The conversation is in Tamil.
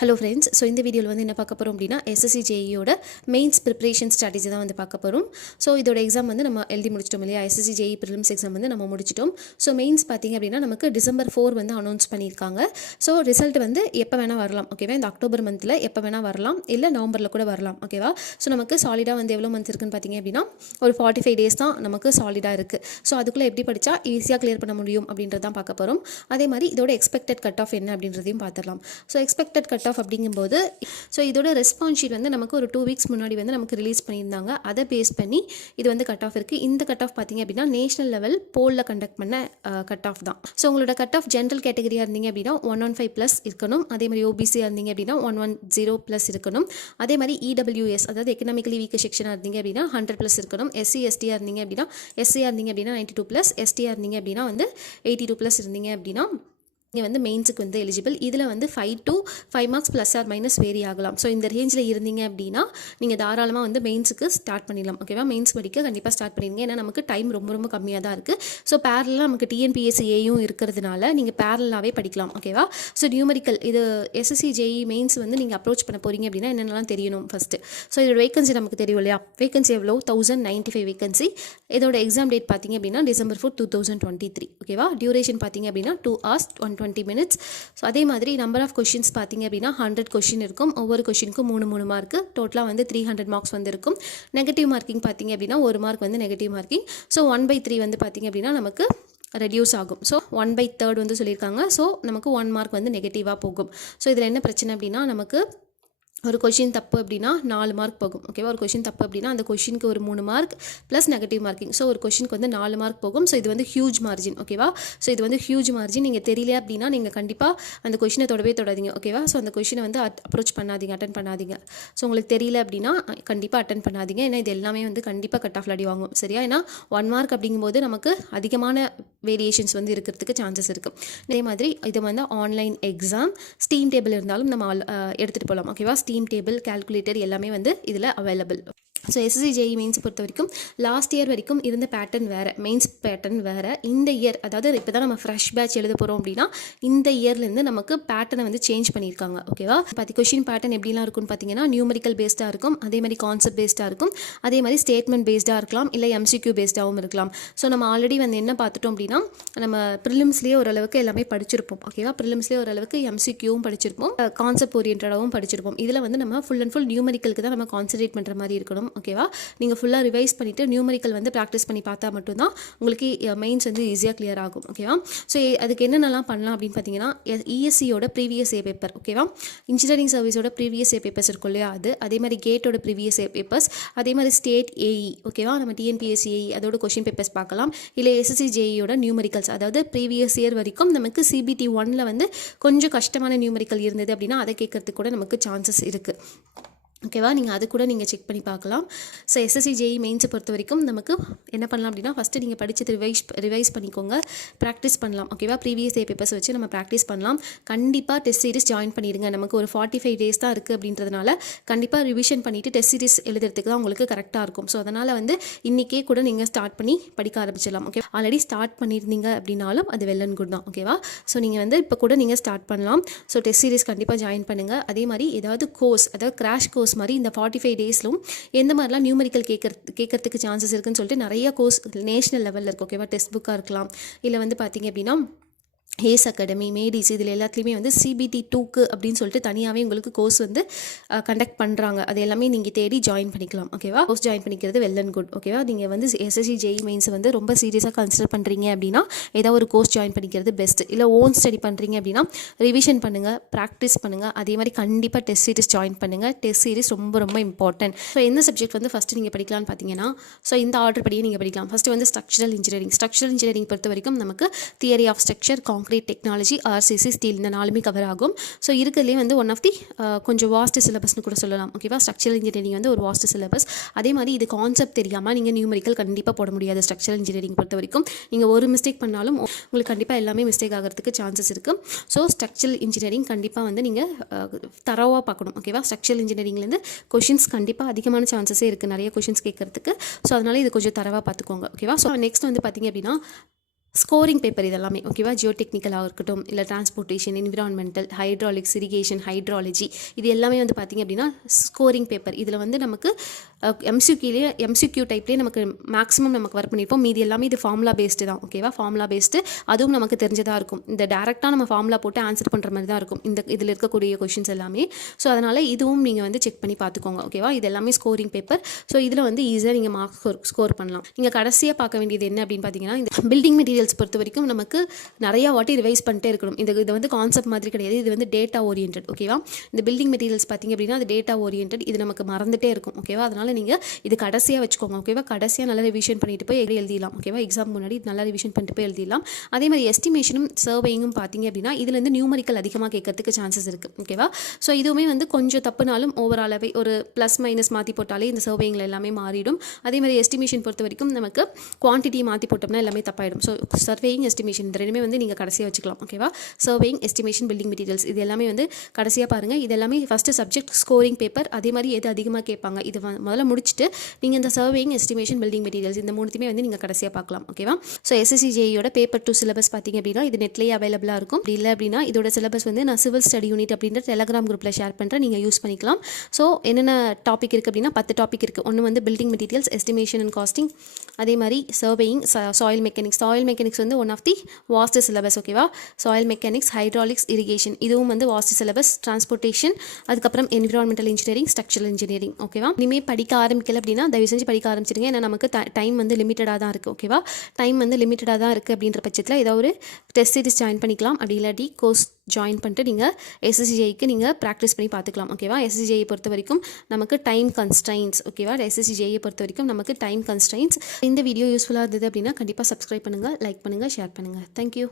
ஹலோ ஃப்ரெண்ட்ஸ், ஸோ இந்த வீடியோவில் வந்து என்ன பார்க்க போகிறோம் அப்படின்னா SSC ஜேஇயோட மெயின்ஸ் ப்ரிப்பரேஷன் ஸ்ட்ராட்டஜி தான் வந்து பார்க்க போகிறோம். ஸோ இதோட எக்ஸாம் வந்து நம்ம எழுதி முடிச்சிட்டோம் இல்லையா. SSC ஜேஇ ப்ரிலிம்ஸ் எக்ஸாம் வந்து நம்ம முடிச்சிட்டோம். ஸோ மெயின்ஸ் பார்த்திங்க அப்படின்னா நமக்கு December 4 வந்து அனௌன்ஸ் பண்ணியிருக்காங்க. ஸோ ரிசல்ட் வந்து எப்போ வேணால் வரலாம், ஓகேவா. இந்த அக்டோபர் மந்தில் எப்போ வேணால் வரலாம், இல்லை நவம்பரில் கூட வரலாம், ஓகேவா. ஸோ நமக்கு சாலிடாக வந்து எவ்வளோ மந்த்ஸ் இருக்குன்னு பார்த்தீங்க அப்படின்னா ஒரு 45 days தான் நமக்கு சாலிடாக இருக்குது. ஸோ அதுக்குள்ளே எப்படி படித்தா ஈஸியாக கிளியர் பண்ண முடியும் அப்படின்றது தான் பார்க்க போகிறோம். அதே மாதிரி இதோட எக்ஸ்பெக்டட் கட் ஆஃப் என்ன அப்படின்றதையும் பார்த்துடலாம். ஸோ எக்ஸ்பெக்டட் கட் ஆஃப் அப்படிங்கும்போது ஸோ இதோட ரெஸ்பான்ஸ் ஷீட் வந்து நமக்கு ஒரு 2 weeks முன்னாடி வந்து நமக்கு ரிலீஸ் பண்ணியிருந்தாங்க. அதை பேஸ் பண்ணி இது வந்து கட் ஆஃப் இருக்குது. இந்த கட் ஆஃப் பார்த்தீங்க அப்படின்னா நேஷனல் லெவல் போலில் கண்டக்ட் பண்ண கட் ஆஃப் தான். ஸோ உங்களோட கட் ஆஃப் ஜென்ரல் கேட்டகரியாக இருந்தீங்க அப்படின்னா 115 ப்ளஸ் இருக்கணும். அதே மாதிரி ஓபிசியாக இருந்தீங்க அப்படின்னா 110 ப்ளஸ் இருக்கணும். அதே மாதிரி இடபிள்யூஎஸ் அதாவது எக்கனாமிக்கலி வீக் செக்ஷனாக இருந்தீங்க அப்படின்னா 100 ப்ளஸ் இருக்கணும். எஸ்சி எஸ்டியாக இருந்தீங்க அப்படின்னா எஸ்சியாக இருந்தீங்க அப்படின்னா 92 ப்ளஸ், எஸ்டியாக இருந்தீங்க அப்படின்னா வந்து 82 ப்ளஸ் இருந்தீங்க அப்படின்னா நீங்கள் வந்து மெயின்ஸுக்கு வந்து எலிஜிபிள். இதில் வந்து 5 to 5 marks plus or minus vary ஆகலாம். ஸோ இந்த ரேஞ்சில் இருந்தீங்க அப்படின்னா நீங்கள் தாராளமாக வந்து மெயின்ஸுக்கு ஸ்டார்ட் பண்ணிடலாம், ஓகேவா. மெயின்ஸ் படிக்க கண்டிப்பாக ஸ்டார்ட் பண்ணிடுங்க. ஏன்னா நமக்கு டைம் ரொம்ப ரொம்ப கம்மியாக தான் இருக்குது. ஸோ பேரலாக நமக்கு டிஎன்பிஎஸ்சிஏயும் இருக்கிறதுனால நீங்கள் பேரலாகவே படிக்கலாம், ஓகேவா. ஸோ நியூமரிக்கல் இது SSC ஜேஇ மெயின்ஸ் வந்து நீங்கள் அப்ரோச் பண்ண போகிறீங்க அப்படின்னா என்னென்னலாம் தெரியணும் ஃபஸ்ட்டு. ஸோ இதோட வேகன்சி நமக்கு தெரியும் இல்லையா. வேகன்சி எவ்வளோ 1095 வேகன்சி. இதோட எக்ஸாம் டேட் பார்த்தீங்க அப்படின்னா December 4, 2023, ஓகேவா. டியூரேஷன் பார்த்தீங்க அப்படின்னா 2 hours 120 minutes. ஸோ அதே மாதிரி நம்பர் ஆஃப் கொஷின்ஸ் பார்த்தீங்க அப்படின்னா 100 கொஷின் இருக்கும். ஒவ்வொரு கொஷினுக்கும் 3 மார்க்கு, டோட்டலாக வந்து 300 மார்க்ஸ் வந்து இருக்கும். நெகட்டிவ் மார்க்கிங் பார்த்தீங்க அப்படின்னா 1 மார்க் வந்து நெகட்டிவ் மார்க்கிங். ஸோ 1/3 வந்து பார்த்தீங்க அப்படின்னா நமக்கு ரெடியூஸ் ஆகும். ஸோ 1/3 வந்து சொல்லியிருக்காங்க. ஸோ நமக்கு 1 மார்க் வந்து நெகட்டிவாக போகும். ஸோ இதில் என்ன பிரச்சனை அப்படின்னா நமக்கு ஒரு கொஷின் தப்பு அப்படின்னா 4 மார்க் போகும், ஓகேவா. ஒரு கொஷின் தப்பு அப்படின்னா அந்த கொஷினுக்கு ஒரு 3 mark plus negative marking. So ஒரு கொஷினுக்கு வந்து 4 மார்க் போகும். ஸோ இது வந்து ஹியூஜ் மார்ஜின், ஓகேவா. ஸோ இது வந்து ஹியூஜ் மார்ஜின். நீங்கள் தெரியல அப்படின்னா நீங்கள் கண்டிப்பாக அந்த கொஷினை தொடாதீங்க, ஓகேவா. ஸோ அந்த கொஷினை வந்து அப்ரோச் பண்ணாதீங்க, அட்டன் பண்ணாதீங்க. ஸோ உங்களுக்கு தெரியல அப்படின்னா கண்டிப்பாக அட்டன் பண்ணாதீங்க. ஏன்னா இது எல்லாமே வந்து கண்டிப்பாக கட் ஆஃப் அடி வாங்கும், சரியா. ஏன்னா 1 மார்க் அப்படிங்கும்போது நமக்கு அதிகமான வேரியேஷன்ஸ் வந்து இருக்கிறதுக்கு சான்சஸ் இருக்குது. அதே மாதிரி இது வந்து ஆன்லைன் எக்ஸாம். ஸ்டீம் டேபிள் இருந்தாலும் நம்ம எடுத்துகிட்டு போகலாம், ஓகேவா. ஸ்டீம் டேபிள், கால்குலேட்டர் எல்லாமே வந்து இதில் available. So SSC JE mains பொறுத்த வரைக்கும் லாஸ்ட் இயர் வரைக்கும் இருந்த பேட்டர்ன் வேறு, மெயின்ஸ் பேட்டர்ன் வேறு. இந்த இயர் அதாவது இப்போ தான் நம்ம ஃப்ரெஷ் பேட்ச் எழுத போகிறோம் அப்படின்னா இந்த இயர்லேருந்து நமக்கு பேட்டர்னை வந்து சேஞ்ச் பண்ணியிருக்காங்க, ஓகேவா. கொஷின் பேட்டர்ன் எப்படிலாம் இருக்குன்னு பார்த்தீங்கன்னா நியூமரிக்கல் பேஸ்டாக இருக்கும், அதே மாதிரி கான்செப்ட் பேஸ்டாக இருக்கும், அதே மாதிரி ஸ்டேட்மெண்ட் பேஸ்டாக இருக்கலாம், இல்லை MCQ பேஸ்டாகவும் இருக்கலாம். ஸோ நம்ம ஆல்ரெடி வந்து என்ன பார்த்துட்டோம் அப்படின்னா நம்ம ப்ரிலிம்ஸ்லேயே ஓரளவுக்கு எல்லாமே படிச்சிருப்போம், ஓகேவா. ப்ரிலிம்ஸ்லேயே ஓரளவுக்கு MCQவும் படிச்சிருப்போம், கான்செப்ட் ஓரியன்டாகவும் படிச்சிருப்போம். இதில் வந்து நம்ம ஃபுல் அண்ட் ஃபுல் நியூமரிக்கலுக்கு தான் நம்ம கான்சன்ட்ரேட் பண்ணுற மாதிரி இருக்கணும், ஓகேவா. நீங்கள் ஃபுல்லாக ரிவைஸ் பண்ணிவிட்டு நியூமரிக்கல் வந்து ப்ராக்டிஸ் பண்ணி பார்த்தா மட்டும்தான் உங்களுக்கு மெயின்ஸ் வந்து ஈஸியாக கிளியர் ஆகும், ஓகேவா. ஸோ அதுக்கு என்னென்னலாம் பண்ணலாம் அப்படின்னு பார்த்தீங்கன்னா ESCயோட ப்ரீவியஸ் ஏ பேப்பர், ஓகேவா. இன்ஜினியரிங் சர்வீஸோட ப்ரீவியஸ் ஏ பேப்பர்ஸ் இருக்கும் இல்லையா, அது. அதே மாதிரி கேட்டோட ப்ரீவியஸ் ஏ பேப்பர்ஸ், அதே மாதிரி ஸ்டேட் ஏஇ, ஓகேவா. நம்ம டிஎன்பிஎஸ்சி ஏஇ அதோட கொஷின் பேப்பர்ஸ் பார்க்கலாம். இல்லை SSC ஜேஇயோட நியூமரிக்கல்ஸ் அதாவது ப்ரீவியஸ் இயர் வரைக்கும் நமக்கு CBT 1 வந்து கொஞ்சம் கஷ்டமான நியூமரிக்கல் இருந்தது அப்படின்னா அதை கேட்கறதுக்கு கூட நமக்கு சான்சஸ் இருக்குது, ஓகேவா. நீங்கள் அது கூட நீங்கள் செக் பண்ணி பார்க்கலாம். ஸோ SSC ஜேஇ மெயின்ஸை பொறுத்த வரைக்கும் நமக்கு என்ன பண்ணலாம் அப்படின்னா ஃபஸ்ட்டு நீங்கள் படித்தது ரிவைஸ் பண்ணிக்கோங்க, ப்ராக்டிஸ் பண்ணலாம், ஓகேவா. ப்ரீவியஸ் ஏ பேப்பர்ஸ் வச்சு நம்ம ப்ராக்டிஸ் பண்ணலாம். கண்டிப்பாக டெஸ்ட் சீரிஸ் ஜாயின் பண்ணிடுங்க. நமக்கு ஒரு 45 days தான் இருக்குது அப்படின்றதுனால கண்டிப்பாக ரிவிஷன் பண்ணிவிட்டு டெஸ்ட் சீரிஸ் எழுதுறதுக்கு தான் உங்களுக்கு கரெக்டாக இருக்கும். ஸோ அதனால் வந்து இன்றைக்கே கூட நீங்கள் ஸ்டார்ட் பண்ணி படிக்க ஆரம்பிச்சிடலாம், ஓகே. ஆல்ரெடி ஸ்டார்ட் பண்ணியிருந்தீங்க அப்படின்னாலும் அது வெல் அண்ட் குட் தான், ஓகேவா. ஸோ நீங்கள் வந்து இப்போ கூட நீங்கள் ஸ்டார்ட் பண்ணலாம். ஸோ டெஸ்ட் சீரிஸ் கண்டிப்பாக ஜாயின் பண்ணுங்கள். அதே மாதிரி ஏதாவது கோர்ஸ் அதாவது கிராஷ் கோர்ஸ் மாதிரி இந்த 45 daysலும் எந்த மாதிரிலாம் நியூமரிக்கல் கேட்கறதுக்கு சான்சஸ் இருக்குன்னு சொல்லிட்டு நிறைய கோர்ஸ் நேஷனல் லெவலில் இருக்குது, ஓகேவா. டெக்ஸ்ட் புக்காக இருக்கலாம், இல்லை வந்து பார்த்தீங்க அப்படின்னா ஹேஸ் அகாடமி, மேடிஸ் இதில் எல்லாத்துலேயுமே வந்து CBT 2க்கு அப்படின்னு சொல்லிட்டு தனியாகவே உங்களுக்கு கோர்ஸ் வந்து கண்டக்ட் பண்ணுறாங்க. அது எல்லாமே நீங்கள் தேடி ஜாயின் பண்ணிக்கலாம், ஓகேவா. கோர்ஸ் ஜாயின் பண்ணிக்கிறது வெல் அண்ட் குட், ஓகேவா. நீங்கள் வந்து SSC ஜேஇ மெயின்ஸை வந்து ரொம்ப சீரியஸாக கன்சிடர் பண்ணுறீங்க அப்படின்னா ஏதாவது ஒரு கோர்ஸ் ஜாயின் பண்ணிக்கிறது பெஸ்ட். இல்லை ஓன் ஸ்டடி பண்ணுறீங்க அப்படின்னா ரிவிஷன் பண்ணுங்கள், ப்ராக்டிஸ் பண்ணுங்கள். அதே மாதிரி கண்டிப்பாக டெஸ்ட் சீரிஸ் ஜாயின் பண்ணுங்கள். டெஸ்ட் சீரிஸ் ரொம்ப ரொம்ப இம்பார்ட்டன்ட். ஸோ எந்த சப்ஜெக்ட் வந்து ஃபஸ்ட்டு நீங்கள் படிக்கலாம்னு பார்த்தீங்கன்னா ஸோ இந்த ஆர்டர் படியே நீங்கள் படிக்கலாம். ஃபஸ்ட்டு வந்து ஸ்ட்ரக்சரல் இன்ஜினியரிங் பொறுத்த வரைக்கும் நமக்கு theory of structure, concrete technology, RCC, steel இந்த 4மே கவர் ஆகும். ஸோ இருக்கிறதுலேயே வந்து ஒன் ஆஃப் தி கொஞ்சம் வாஸ்ட் சிலபஸ்னு கூட சொல்லலாம், ஓகேவா. ஸ்ட்ரக்சரல் இன்ஜினியரிங் வந்து ஒரு வாஸ்ட் சிலபஸ். அதே மாதிரி இது கான்செப்ட் தெரியாமல் நீங்கள் நியூமரிக்கல் கண்டிப்பாக போட முடியாது. ஸ்ட்ரக்சரல் இன்ஜினியரிங் பொறுத்த வரைக்கும் நீங்கள் ஒரு மிஸ்டேக் பண்ணாலும் உங்களுக்கு கண்டிப்பாக எல்லாமே மிஸ்டேக் ஆகிறதுக்கு சான்சஸ் இருக்குது. ஸோ ஸ்ட்ரக்சரல் இன்ஜினியரிங் கண்டிப்பாக வந்து நீங்கள் தரவாக பார்க்கணும், ஓகேவா. ஸ்ட்ரக்சரல் இன்ஜினியரிங்லேருந்து கொஷின்ஸ் கண்டிப்பாக அதிகமான சான்சஸே இருக்குது நிறைய கொஷின்ஸ் கேட்கறதுக்கு. ஸோ அதனால் இது கொஞ்சம் தரவாக பார்த்துக்கோங்க, ஓகேவா. ஸோ நெக்ஸ்ட் வந்து பார்த்திங்க அப்படின்னா ஸ்கோரிங் பேப்பர் இதெல்லாமே ஓகேவா. ஜியோ டெக்னிக்கலாக இருக்கட்டும், இல்லை transportation, environmental, hydraulics, irrigation, hydrology, இது எல்லாமே வந்து பார்த்திங்க அப்படின்னா ஸ்கோரிங் பேப்பர். இதில் வந்து நமக்கு எம்சிக்யூ டைப்லேயே நமக்கு மேக்ஸிமம் நமக்கு ஒர்க் பண்ணியிருப்போம். மீதி எல்லாமே இது ஃபார்முலா பேஸ்டு தான் ஓகேவா. ஃபார்முலா பேஸ்டு, அதுவும் நமக்கு தெரிஞ்சதாக இருக்கும். இந்த டேரெக்டாக நம்ம ஃபார்முலா போட்டு ஆன்சர் பண்ணுற மாதிரி தான் இருக்கும் இதில் இருக்கக்கூடிய கொஷின்ஸ் எல்லாமே. ஸோ அதனால் இதுவும் நீங்கள் வந்து செக் பண்ணி பார்த்துக்கோங்க ஓகேவா. இது எல்லாமே ஸ்கோரிங் பேப்பர். ஸோ இதில் வந்து ஈஸியாக நீங்கள் மார்க் ஸ்கோர் பண்ணலாம். நீங்கள் கடைசியாக பார்க்க வேண்டியது என்ன அப்படின்னு பார்த்தீங்கன்னா, இந்த பில்டிங் மெட்டீரியல்ஸ் பொறுத்த வரைக்கும் நமக்கு நிறையா வாட்டி ரிவைஸ் பண்ணிட்டே இருக்கணும். இது வந்து கான்செப்ட் மாதிரி கிடையாது, இது வந்து டேட்டா ஓரியன்ட் ஓகேவா. இந்த பில்டிங் மெட்டீரியல்ஸ் பார்த்திங்க அப்படின்னா அது டேட்டா ஓரியன்ட், இது நமக்கு மறந்துட்டே இருக்கும் ஓகேவா. அதனால் நீங்கள் இது கடைசியாக வச்சுக்கோங்க ஓகேவா. கடைசியாக நல்லா ரிவிஷன் பண்ணிட்டு போய் எழுதிடலாம் ஓகேவா. எக்ஸாம் முன்னாடி நல்லா ரிவிஷன் பண்ணிட்டு போய் எழுதிடலாம். அதே மாதிரி எஸ்டிமேஷனும் சர்வேயிங்கும் பார்த்திங்க அப்படின்னா இதில் வந்து நியூமரிக்கல் அதிகமாக கேட்கறதுக்கு சான்சஸ் இருக்குது ஓகேவா. ஸோ இதுவுமே வந்து கொஞ்சம் தப்புனாலும் ஓவராலாகவே ஒரு ப்ளஸ் மைனஸ் மாற்றி போட்டாலே இந்த சர்வேயிங்கில் எல்லாமே மாறிடும். அதே மாதிரி எஸ்டிமேஷன் பொறுத்த வரைக்கும் நமக்கு குவான்டிட்டி மாற்றி போட்டோம்னா எல்லாமே தப்பாயிடும். ஸோ சர்வேயிங், எஸ்டிமேஷன் இந்த ரெண்டுமே வந்து நீங்கள் கடைசியாக வச்சுக்கலாம் ஓகேவா. சர்வேயிங், எஸ்டிமேஷன், பில்டிங் மெட்டீரியல்ஸ் இது எல்லாமே வந்து கடைசியாக பாருங்கள். இது எல்லாமே ஃபஸ்ட்டு சப்ஜெக்ட் ஸ்கோரிங் பேப்பர். அதே மாதிரி எது அதிகமாக கேட்பாங்க இது முதல்ல முடிச்சுட்டு நீங்கள் இந்த சர்வேயிங், எஸ்டிமேஷன், பில்டிங் மெட்டீரியல்ஸ் இந்த மூணுத்தையுமே வந்து நீங்கள் கடைசியாக பார்க்கலாம் ஓகேவா. ஸோ SSC JEOட பேப்பர் 2 சிலபஸ் பார்த்திங்க அப்படின்னா இது நெட்லேயே அவைலபிளாக இருக்கும். அப்படி இல்லை அப்படின்னா இதோட சிலபஸ் வந்து நான் சிவில் ஸ்டடி யூனிட் அப்படின்ற டெலகிராம் குரூப்பில் ஷேர் பண்ணுறேன், நீங்கள் யூஸ் பண்ணிக்கலாம். ஸோ என்னென்ன டாபிக் இருக்குது அப்படின்னா 10 டாபிக் இருக்குது. ஒன்று வந்து building materials, estimation and costing, அதே மாதிரி surveying, soil mechanics. Soil mechanics வந்து one of the vast syllabus ஓகேவா. சாயில் மெக்கானிக்ஸ், ஹைட்ராலிக்ஸ், இரிகேஷன் இதுவும் வந்து வாஸ்ட் சிலபஸ். டிரான்ஸ்போர்ட்டேஷன், அதுக்கப்புறம் என்விரான்மெண்டல் இன்ஜினியரிங், ஸ்ட்ரக்சரல் இன்ஜினியரிங் ஓகேவா. இனிமேல் படிக்க ஆரம்பிக்கல அப்படின்னா தயவு செஞ்சு படிக்க ஆரம்பிச்சிருங்க. ஏன்னா நமக்கு டைம் வந்து லிமிட்டடாக தான் இருக்குது ஓகேவா. டைம் வந்து லிமிட்டடாக தான் இருக்குது அப்படின்ற பட்சத்தில் ஏதாவது ஒரு டெஸ்ட் சீரிஸ் ஜாயின் பண்ணிக்கலாம். அப்படி இல்லாட்டி கோர்ஸ் ஜாயின் பண்ணிட்டு நீங்கள் SSC JEக்கு நீங்கள் ப்ராக்டிஸ் பண்ணி பார்த்துக்கலாம் ஓகேவா. SSC JE பொறுத்த வரைக்கும் நமக்கு டைம் கன்ஸ்ட்ரைன்ஸ் ஓகேவா. SSC JE பொறுத்த வரைக்கும் நமக்கு டைம் கன்ஸ்ட்ரைன்ஸ். இந்த வீடியோ யூஸ்ஃபுல்லாக இருந்தது அப்படின்னா கண்டிப்பாக சப்ஸ்கிரைப் பண்ணுங்கள், லைக் பண்ணுங்கள், ஷேர் பண்ணுங்கள். தேங்க்யூ.